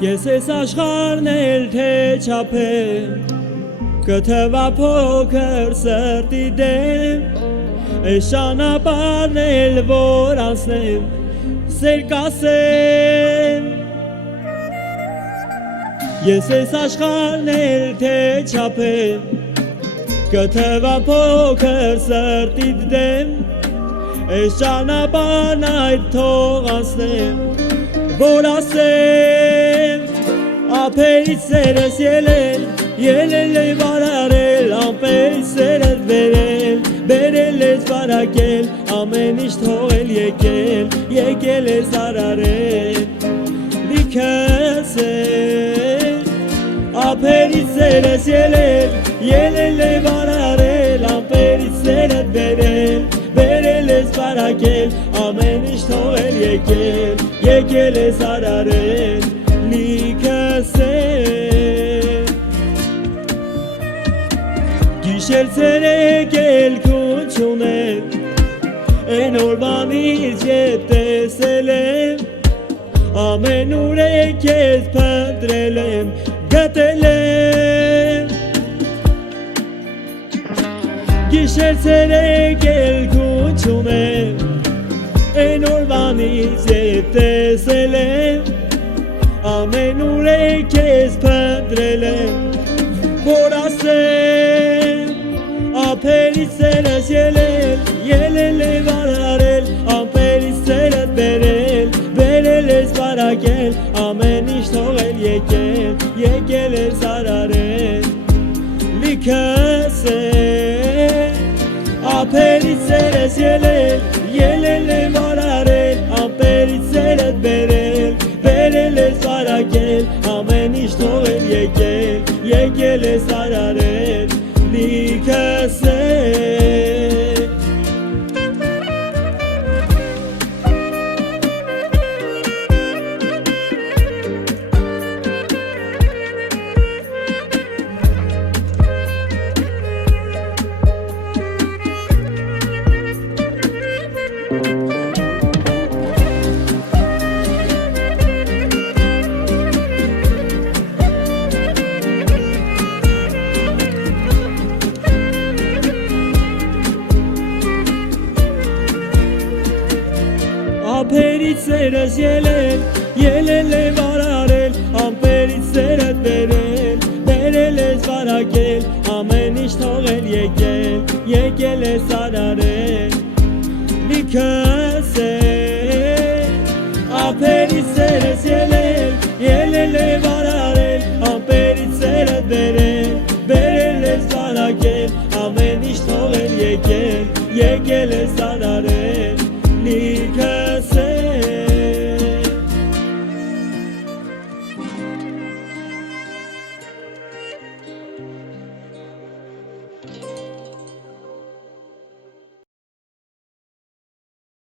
Ես ես աշխարհն էլ թե չափեմ կթվա փոքր սրտի դեմ Այս ճանապարհն էլ որ անցնեմ սեր կասեմ Ես ես աշխարհն էլ թե չափեմ կթվա փոքր սրտի դեմ Այս ճանապարհն այդ թող անցնեմ որ ասեմ ափերից սերս ելել է վարարել ամպերից սերս բերել ես վարակել ամեն ինչ թողել եկել ես արարել լիքս է ափերից սերս ելել է վարարել ամպերից սերս բերել ես վարակել ամեն ինչ թողել եկել ես արարել լիքս է Գիշեր ցերեկ ելքուն չունեմ Այն օրվանից ետ տեսել եմ Ամեն ուր քեզ փնտրել եմ գտել եմ Գիշեր ցերեկ ելքուն չունեմ Այն օրվանից ետ տեսել եմ Ամեն ուր քեզ փնտրել եմ որ ասեմ ափերից սերս ելել է վարարել ամպերից սերս բերել ես վարակել ամեն ինչ թողել եկել ես արարել լիքս է ափերից սերս ելել է վարարել ամպերից սերս բերել ես վարակել ամեն ինչ թողել եկել ես արարել լիքս է Ափերից սերս ելել է վարարել ամպերից սերս բերել ես վարակել ամեն ինչ թողել եկել ես արարել լիքս է ափերից սերս ելել է վարարել ամպերից սերս բերել ես վարակել ամեն ինչ թողել եկել ես արարել